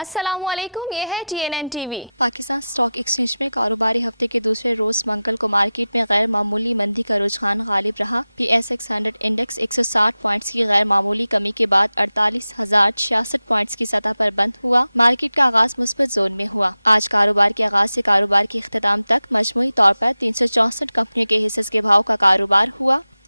السلام علیکم، یہ ہے T N N T V. Pakistan stock exchange میں کاروباری ہفتے کے دوسرے روز منگل کو مارکیٹ میں غیر معمولی مندی کا رجحان غالب رہا۔ P S X hundred index ایک سو ساٹھ پوائنٹس کی غیر معمولی کمی کے بعد اڑتالیس ہزار چھیاسٹھ پوائنٹس کی سطح پر بند ہوا۔ مارکیٹ کا آغاز مثبت زون میں ہوا۔ آج کاروبار کے آغاز سے کاروبار کے اختتام تک مجموعی طور پر تین سو چونسٹھ کمپنیوں کے حصص کے بھاؤ کا کاروبار ہوا۔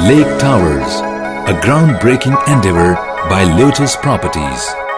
Lake Towers ground breaking and by Lotus Properties